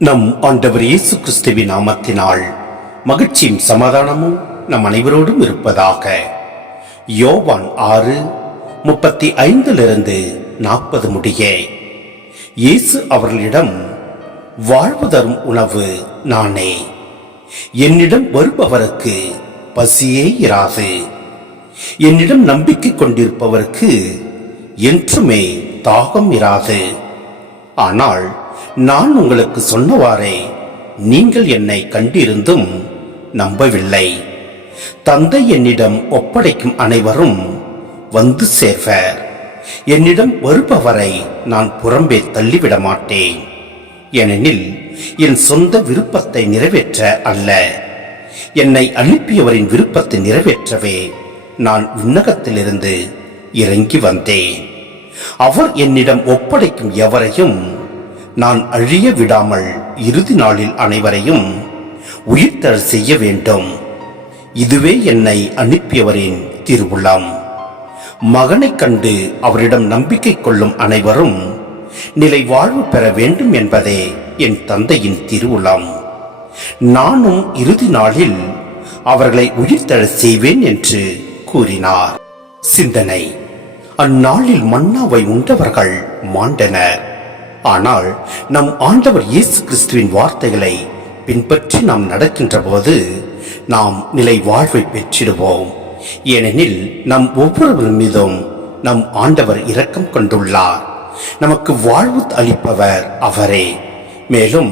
நம் ஆண்டவர் இயேசு கிறிஸ்துவின் நாமத்தினால் மகிழ்ச்சியும் சமாதானமும் நம் அனைவரோடும் இருப்பதாக. யோவான் ஆறு முப்பத்தி ஐந்திலிருந்து நாற்பது முடிய. இயேசு அவர்களிடம் வாழ்வு தரும் உணவு நானே. என்னிடம் வருபவருக்கு பசியே இராது. என்னிடம் நம்பிக்கை கொண்டிருப்பவருக்கு என்றுமே தாகம் இராது. ஆனால் நான் உங்களுக்கு சொன்னவாறே நீங்கள் என்னை கண்டிருந்தும் நம்பவில்லை. தந்தை என்னிடம் ஒப்படைக்கும் அனைவரும் வந்து சேர்வர். என்னிடம் வருபவரை நான் புறம்பே தள்ளிவிட மாட்டேன் ஏனெனில் என் சொந்த விருப்பத்தை நிறைவேற்ற அல்ல. என்னை அனுப்பியவரின் விருப்பத்தை நிறைவேற்றவே நான் விண்ணகத்திலிருந்து இறங்கி வந்தேன். அவர் என்னிடம் ஒப்படைக்கும் எவரையும் நான் அழிய விடாமல் இறுதி நாளில் அனைவரையும் உயிர்த்தல் செய்ய வேண்டும். இதுவே என்னை அனுப்பியவரின் திருவுளம். மகனைக் கண்டு அவரிடம் நம்பிக்கை கொள்ளும் அனைவரும் நிலை வாழ்வு பெற வேண்டும் என்பதே என் தந்தையின் திருவுளம். நானும் இறுதி நாளில் அவர்களை உயிர்த்தெழச் செய்வேன் என்று கூறினார். சிந்தனை. அந்நாளில் மன்னாவை உண்டவர்கள் மாண்டனர். ஆனால் நம் ஆண்டவர் இயேசு கிறிஸ்துவின் வார்த்தைகளை பின்பற்றி நாம் நடக்கின்ற போது நாம் நிலை வாழ்வை பெற்றிடுவோம். ஏனெனில் நம் ஒவ்வொருவர் மீதும் நம் ஆண்டவர் இரக்கம் கொண்டுள்ளார். நமக்கு வாழ்வு அளிப்பவர் அவரே. மேலும்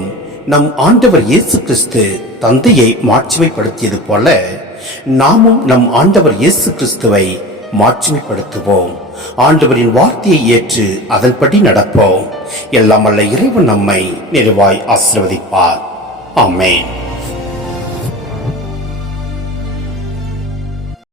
நம் ஆண்டவர் இயேசு கிறிஸ்து தந்தையை மாட்சிமைப்படுத்தியது போல நாமும் நம் ஆண்டவர் இயேசு கிறிஸ்துவை மாட்சிமைப்படுத்துவோம் ஆண்டவரின் வார்த்தையை ஏற்று அதன்படி நடப்போம். எல்லாம் அல்ல இறைவன் நம்மை நிறைவாய் ஆசிர்வதிப்பார். ஆமென்.